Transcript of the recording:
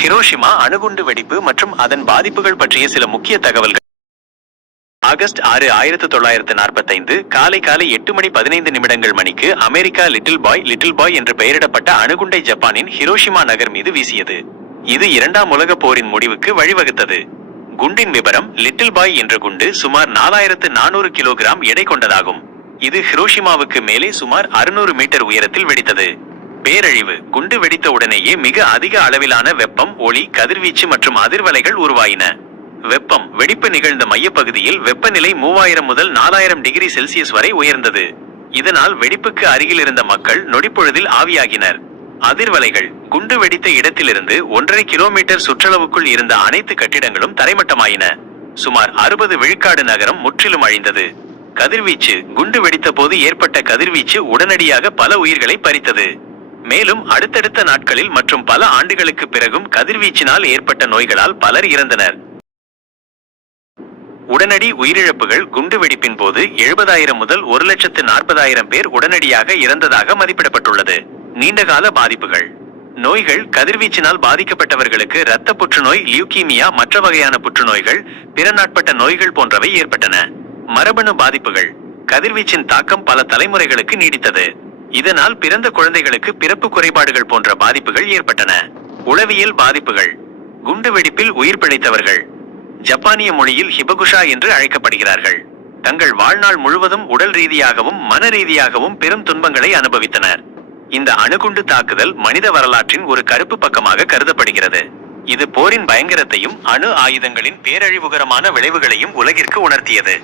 Hiroshima அணுகுண்டு வெடிப்பு மற்றும் அதன் பாதிப்புகள் பற்றிய சில முக்கிய தகவல்கள். ஆகஸ்ட் 6, 1945 காலை 8:15 மணிக்கு அமெரிக்கா லிட்டில் பாய் என்று பெயரிடப்பட்ட அணுகுண்டை ஜப்பானின் ஹிரோஷிமா நகர் மீது வீசியது. இது இரண்டாம் உலகப் போரின் முடிவுக்கு வழிவகுத்தது. குண்டின் விபரம்: லிட்டில் பாய் என்ற குண்டு சுமார் 4400 கிலோகிராம் எடை கொண்டதாகும். இது ஹிரோஷிமாவுக்கு மேலே சுமார் 600 மீட்டர் உயரத்தில் வெடித்தது. பேரழிவு: குண்டு வெடித்த உடனேயே மிக அதிக அளவிலான வெப்பம், ஒளி, கதிர்வீச்சு மற்றும் அதிர்வலைகள் உருவாயின. வெப்பம்: வெடிப்பு நிகழ்ந்த மையப்பகுதியில் வெப்பநிலை 3000 முதல் 4000 டிகிரி செல்சியஸ் வரை உயர்ந்தது. இதனால் வெடிப்புக்கு அருகில் இருந்த மக்கள் நொடிப்பொழுதில் ஆவியாகினர். அதிர்வலைகள்: குண்டு வெடித்த இடத்திலிருந்து 1.5 கிலோமீட்டர் சுற்றளவுக்குள் இருந்த அனைத்து கட்டிடங்களும் தரைமட்டமாயின. சுமார் 60 விழுக்காடு நகரம் முற்றிலும் அழிந்தது. கதிர்வீச்சு: குண்டு வெடித்த போது ஏற்பட்ட கதிர்வீச்சு உடனடியாக பல உயிர்களை பறித்தது. மேலும் அடுத்தடுத்த நாட்களில் மற்றும் பல ஆண்டுகளுக்கு பிறகும் கதிர்வீச்சினால் ஏற்பட்ட நோய்களால் பலர் இறந்தனர். உடனடி உயிரிழப்புகள்: குண்டு வெடிப்பின் போது 70,000 முதல் 1,40,000 பேர் உடனடியாக இறந்ததாக மதிப்பிடப்பட்டுள்ளது. நீண்டகால பாதிப்புகள்: நோய்கள்: கதிர்வீச்சினால் பாதிக்கப்பட்டவர்களுக்கு இரத்த புற்றுநோய், லியூகீமியா, மற்ற வகையான புற்றுநோய்கள், பிற நாட்பட்ட நோய்கள் போன்றவை ஏற்பட்டன. மரபணு பாதிப்புகள்: கதிர்வீச்சின் தாக்கம் பல தலைமுறைகளுக்கு நீடித்தது. இதனால் பிறந்த குழந்தைகளுக்கு பிறப்பு குறைபாடுகள் போன்ற பாதிப்புகள் ஏற்பட்டன. உளவியல் பாதிப்புகள்: குண்டு வெடிப்பில் உயிர் பிழைத்தவர்கள் ஜப்பானிய மொழியில் ஹிபகுஷா என்று அழைக்கப்படுகிறார்கள். தங்கள் வாழ்நாள் முழுவதும் உடல் ரீதியாகவும் மன ரீதியாகவும் பெரும் துன்பங்களை அனுபவித்தனர். இந்த அணுகுண்டு தாக்குதல் மனித வரலாற்றின் ஒரு கருப்பு பக்கமாக கருதப்படுகிறது. இது போரின் பயங்கரத்தையும் அணு ஆயுதங்களின் பேரழிவுகரமான விளைவுகளையும் உலகிற்கு உணர்த்தியது.